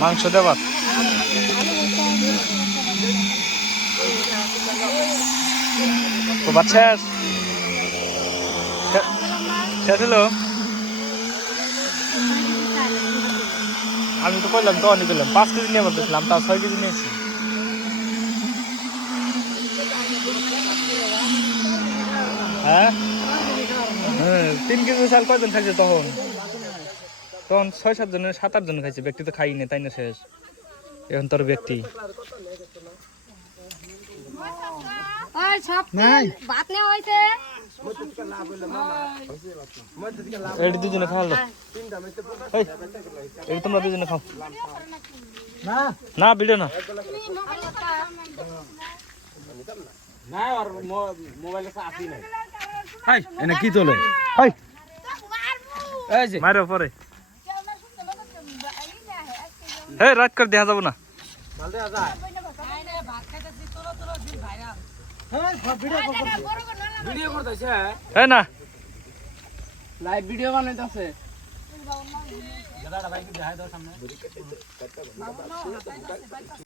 মাংস দেবার তো ভাত শেষ শেষ হলো। আমি তো করলাম তো অনেক করলাম 5 কেজি নিয়ে বলতেছিলাম তাও 6 কেজি নিয়েছি। হ্যাঁ হ্যাঁ 3 কেজি চাল কয়জন খাইছে তখন? তখন 6-7 জনের 7-8 জন খাইছে, ব্যক্তি তো খাইনি তাই না শেষ। এখন তোর ব্যক্তি এটি দুজনে খাওয়ালো, এটি তোমরা দুজনে খাও না ভিডিও না। এনে কি চলে মারো পরে রাত করে দেখা যাবো না। না লাইভ ভিডিও বানাইতেছে।